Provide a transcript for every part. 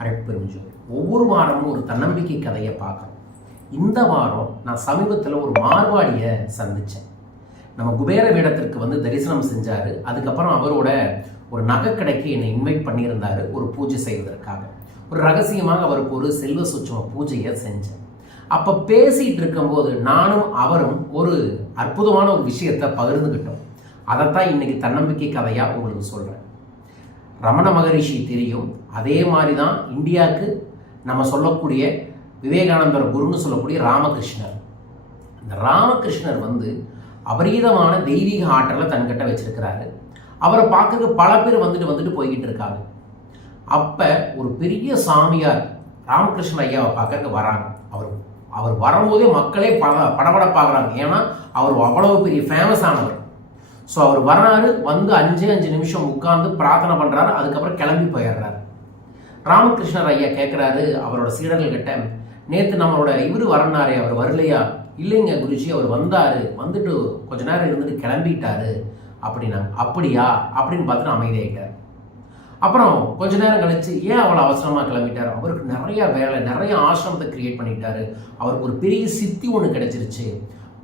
அருட்பெருஞ்சோதி ஒவ்வொரு வாரமும் ஒரு தன்னம்பிக்கை கதையை பார்க்குறோம் இந்த வாரம் நான் சமீபத்தில் ஒரு மார்வாடியை சந்தித்தேன் நம்ம குபேர வேடத்திற்கு வந்து தரிசனம் செஞ்சார். அதுக்கப்புறம் அவரோட ஒரு நகைக்கடைக்கு என்னை இன்வைட் பண்ணியிருந்தாரு. ஒரு பூஜை செய்வதற்காக. ஒரு ரகசியமாக அவருக்கு ஒரு செல்வ சுச்சம பூஜையை செஞ்சேன். அப்போ பேசிகிட்டு இருக்கும்போது நானும் அவரும் ஒரு அற்புதமான ஒரு விஷயத்தை பகிர்ந்துக்கிட்டோம் அதைத்தான் இன்னைக்கு தன்னம்பிக்கை கதையாக உங்களுக்கு சொல்கிறேன் ரமண மகரிஷி தெரியும். அதே மாதிரி தான் இந்தியாவுக்கு நம்ம சொல்லக்கூடிய விவேகானந்தர் குருன்னு சொல்லக்கூடிய ராமகிருஷ்ணர். இந்த ராமகிருஷ்ணர் வந்து அபரீதமான தெய்வீக ஆற்றலை தன்கிட்ட வச்சிருக்கிறாரு. அவரை பார்க்கறதுக்கு பல பேர் வந்துட்டு வந்துட்டு போய்கிட்டு இருக்காங்க. அப்போ ஒரு பெரிய சாமியார் ராமகிருஷ்ண ஐயாவை பார்க்கறதுக்கு வராங்க. அவர் அவர் வரும்போதே மக்களே பட படபடப்பாகிறாங்க. ஏன்னா அவர் அவ்வளவு பெரிய ஃபேமஸ் ஆனவர். ஸோ அவர் வர்றாரு வந்து அஞ்சு அஞ்சு நிமிஷம் உட்கார்ந்து பிரார்த்தனை பண்ணுறாரு அதுக்கப்புறம் கிளம்பி போயிடுறாரு. ராமகிருஷ்ணர் ஐயா கேட்குறாரு அவரோட சீடர்கள்கிட்ட நேற்று நம்மளோட இவர் வரனாரே அவர் வரலையா? இல்லைங்க குருஜி அவர் வந்தார். வந்துட்டு கொஞ்ச நேரம் இருந்துட்டு கிளம்பிட்டாரு. அப்படின்னா அப்படியா? அப்படின்னு பார்த்துட்டு அமைதியாயிட்டார் அப்புறம் கொஞ்ச நேரம் கழிச்சு ஏன் அவ்வளோ அவசரமாக கிளம்பிட்டார்? அவருக்கு நிறைய வேலை நிறைய ஆசிரமத்தை கிரியேட் பண்ணிட்டாரு. அவருக்கு ஒரு பெரிய சித்தி ஒன்று கிடைச்சிருச்சு.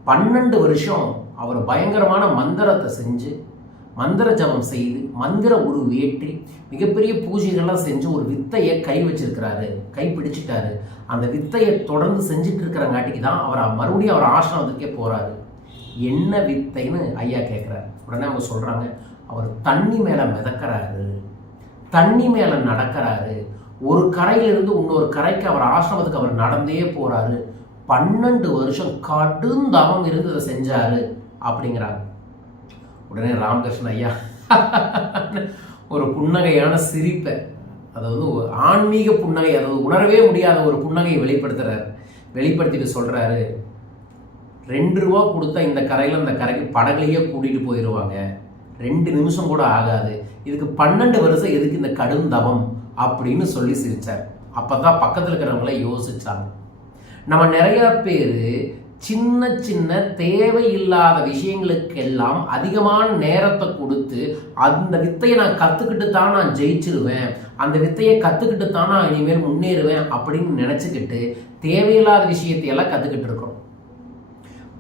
பன்னெண்டு வருஷம் அவர் பயங்கரமான மந்திரத்தை செஞ்சு மந்திர ஜபம் செய்து மந்திர உரு வேற்றி மிகப்பெரிய பூஜைகள்லாம் செஞ்சு ஒரு வித்தையை கை வச்சிருக்கிறாரு. கை பிடிச்சிட்டாரு. அந்த வித்தையை தொடர்ந்து செஞ்சுட்டு இருக்கிறங்காட்டிக்கு தான் அவர் மறுபடியும் அவர் ஆசிரமத்துக்கே போகிறாரு என்ன வித்தைன்னு ஐயா கேட்குறாரு உடனே அவங்க சொல்கிறாங்க அவர் தண்ணி மேலே மிதக்கிறாரு. தண்ணி மேலே நடக்கிறாரு. ஒரு கரையிலிருந்து இன்னொரு கரைக்கு அவர் ஆசிரமத்துக்கு அவர் நடந்தே போகிறாரு பன்னெண்டு வருஷம் கடும் தவம் இருந்து அதை செஞ்சாரு. அப்படிங்கிறாங்க. உடனே ராமகிருஷ்ணன் ஐயா. ஒரு புன்னகையான சிரிப்பை அதாவது ஒரு ஆன்மீக புன்னகை அதாவது உணரவே முடியாத ஒரு புன்னகையை வெளிப்படுத்துறாரு. வெளிப்படுத்திட்டு சொல்றாரு ரெண்டு ரூபா கொடுத்தா இந்த கரையில் இந்த கரைக்கு படகுலையே கூட்டிட்டு போயிடுவாங்க ரெண்டு நிமிஷம் கூட ஆகாது. இதுக்கு பன்னெண்டு வருஷம் எதுக்கு இந்த கடும் தவம்? அப்படின்னு சொல்லி சிரித்தார் அப்போ தான் பக்கத்தில் இருக்கிறவங்கள யோசிச்சாங்க. நம்ம நிறையா பேர் சின்ன சின்ன தேவையில்லாத விஷயங்களுக்கெல்லாம் அதிகமான நேரத்தை கொடுத்து அந்த வித்தையை நான் கற்றுக்கிட்டு தான் நான் ஜெயிச்சிருவேன். அந்த வித்தையை கற்றுக்கிட்டு தான் நான் இனிமேல் முன்னேறுவேன் அப்படின்னு நினச்சிக்கிட்டு தேவையில்லாத விஷயத்தை எல்லாம் கற்றுக்கிட்டு இருக்கிறோம்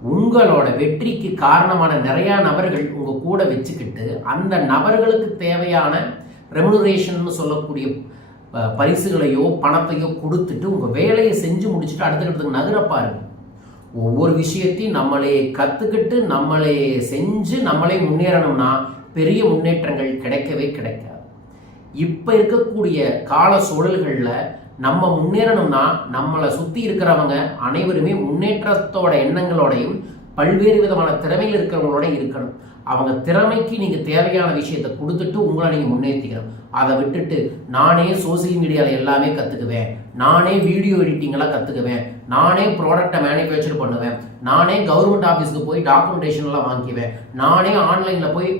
உங்களோட வெற்றிக்கு காரணமான நிறையா நபர்கள் உங்கள் கூட வச்சுக்கிட்டு அந்த நபர்களுக்கு தேவையான ரெமுனரேஷன் சொல்லக்கூடிய பரிசுகளையோ பணத்தையோ கொடுத்துட்டு உங்கள் வேலையை செஞ்சு முடிச்சுட்டு அடுத்த கட்டத்துக்கு நகர பாருங்க. ஒவ்வொரு விஷயத்தையும் நம்மளே கற்றுக்கிட்டு நம்மளே செஞ்சு நம்மளே முன்னேறணும்னா பெரிய முன்னேற்றங்கள் கிடைக்கவே கிடைக்காது. இப்போ இருக்கக்கூடிய கால சூழல்களில் நம்ம முன்னேறணும்னா நம்மளை சுற்றி இருக்கிறவங்க அனைவருமே முன்னேற்றத்தோட எண்ணங்களோடையும் பல்வேறு விதமான திறமையில் இருக்கிறவங்களோட இருக்கணும். அவங்க திறமைக்கு நீங்கள் தேவையான விஷயத்தை கொடுத்துட்டு உங்களை நீங்கள் முன்னேற்றிக்கணும் அதை விட்டுட்டு நானே சோசியல் மீடியாவில் எல்லாமே கற்றுக்குவேன் நானே வீடியோ எடிட்டிங்கெல்லாம் கற்றுக்குவேன் நானே ப்ராடக்டை மேனுஃபேக்சர் பண்ணுவேன். நானே கவர்மெண்ட் ஆஃபீஸ்க்கு போய் டாக்குமெண்டேஷன்லாம் வாங்கிக்குவேன். நானே ஆன்லைனில் போய்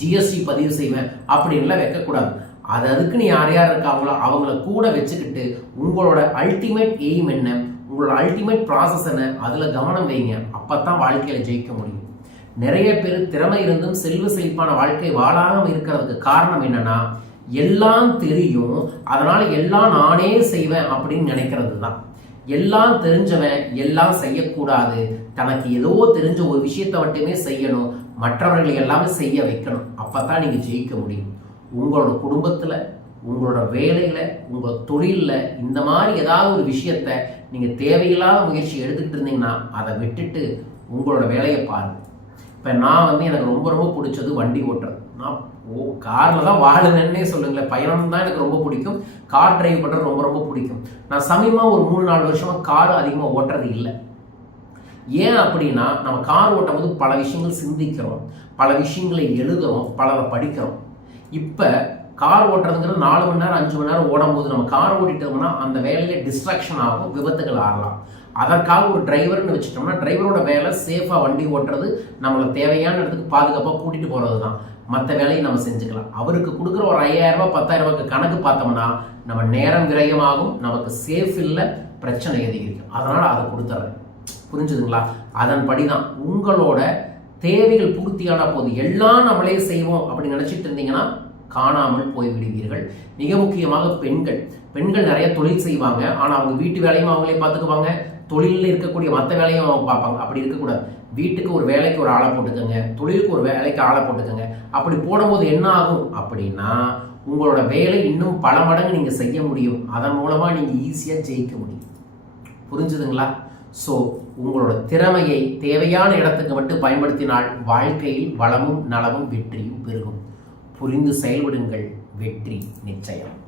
ஜிஎஸ்டி பதிவு செய்வேன். அப்படின்லாம் வைக்கக்கூடாது. அது அதுக்குன்னு யார் யார் இருக்காங்களோ அவங்கள கூட வச்சுக்கிட்டு உங்களோட அல்டிமேட் எய்ம் என்ன? உங்களோட அல்டிமேட் ப்ராசஸ் என்ன? அதில் கவனம் வைங்க. அப்போ தான் வாழ்க்கையில் ஜெயிக்க முடியும். நிறைய பேர் திறமை இருந்தும் செல்வ செழிப்பான வாழ்க்கை வாழாமல் இருக்கிறதுக்கு காரணம் என்னன்னா எல்லாம் தெரியும் அதனால எல்லாம் நானே செய்வேன் அப்படின்னு நினைக்கிறது தான் எல்லாம் தெரிஞ்சவன் எல்லாம் செய்யக்கூடாது. தனக்கு ஏதோ தெரிஞ்ச ஒரு விஷயத்தை மட்டுமே செய்யணும். மற்றவர்களை எல்லாமே செய்ய வைக்கணும். அப்போ தான் நீங்கள் ஜெயிக்க முடியும். உங்களோட குடும்பத்தில் உங்களோட வேலையில் உங்கள் தொழிலில் இந்த மாதிரி ஏதாவது ஒரு விஷயத்த நீங்கள் தேவையில்லாத முயற்சி எடுத்துக்கிட்டு இருந்தீங்கன்னா அதை விட்டுட்டு உங்களோட வேலையை பாருங்க. இப்போ நான் வந்து எனக்கு ரொம்ப ரொம்ப பிடிச்சது வண்டி ஓட்டுறது. நான் ஓ காரில் தான் வாழுனேன்னே சொல்லுங்களேன். பயணம் தான் எனக்கு ரொம்ப பிடிக்கும். கார் டிரைவ் பண்ணுறது ரொம்ப ரொம்ப பிடிக்கும். நான் சமீபமாக ஒரு மூணு நாலு வருஷமாக கார் அதிகமாக ஓட்டுறது இல்லை. ஏன் அப்படின்னா நம்ம கார் ஓட்டும் போது பல விஷயங்கள் சிந்திக்கிறோம். பல விஷயங்களை எழுதுகிறோம் பலரை படிக்கிறோம். இப்போ கார் ஓட்டுறதுங்கிறது நாலு மணி நேரம் அஞ்சு மணி நேரம் ஓடும்போது நம்ம கார் ஓட்டிட்டோம்னா அந்த வேலையில டிஸ்ட்ராக்ஷன் ஆகும் விபத்துகள் ஆகலாம் அதற்காக ஒரு டிரைவர்னு வச்சுட்டோம்னா டிரைவரோட வேலை சேஃபாக வண்டி ஓட்டுறது நம்மளை தேவையான இடத்துக்கு பாதுகாப்பாக கூட்டிகிட்டு போகிறது தான் மற்ற வேலையை நம்ம செஞ்சுக்கலாம். அவருக்கு கொடுக்குற ஒரு ஐயாயிரம் ரூபாய் பத்தாயிரம் ரூபாய்க்கு கணக்கு பார்த்தோம்னா நம்ம நேரம் விரயமாகும் நமக்கு சேஃப் இல்லை பிரச்சனை அதிகரிக்கும். அதனால் அதை கொடுத்துட்றேன் புரிஞ்சுதுங்களா? அதன்படி தான் உங்களோட தேவைகள் பூர்த்தியான போது எல்லாம் நம்மளே செய்வோம் அப்படின்னு நினச்சிட்டு இருந்தீங்கன்னா காணாமல் போய்விடுவீர்கள். மிக முக்கியமாக பெண்கள். பெண்கள் நிறைய தொழில் செய்வாங்க. ஆனால் அவங்க வீட்டு வேலையும் அவங்களே பார்த்துக்குவாங்க. தொழிலில் இருக்கக்கூடிய மற்ற வேலையும் அவங்க பார்ப்பாங்க. அப்படி இருக்கக்கூடாது. வீட்டுக்கு ஒரு வேலைக்கு ஒரு ஆளை போட்டுக்கோங்க. தொழிலுக்கு ஒரு வேலைக்கு ஆளை போட்டுக்கோங்க. அப்படி போடும்போது என்ன ஆகும்? அப்படின்னா உங்களோட வேலை இன்னும் பல மடங்கு நீங்கள் செய்ய முடியும். அதன் மூலமாக நீங்கள் ஈஸியாக ஜெயிக்க முடியும். புரிஞ்சுதுங்களா? ஸோ உங்களோட திறமையை தேவையான இடத்துக்கு மட்டும் பயன்படுத்தினால் வாழ்க்கையில் வளமும் நலமும் வெற்றியும் பெருகும். புரிந்து செயல்படுங்கள். வெற்றி நிச்சயம்.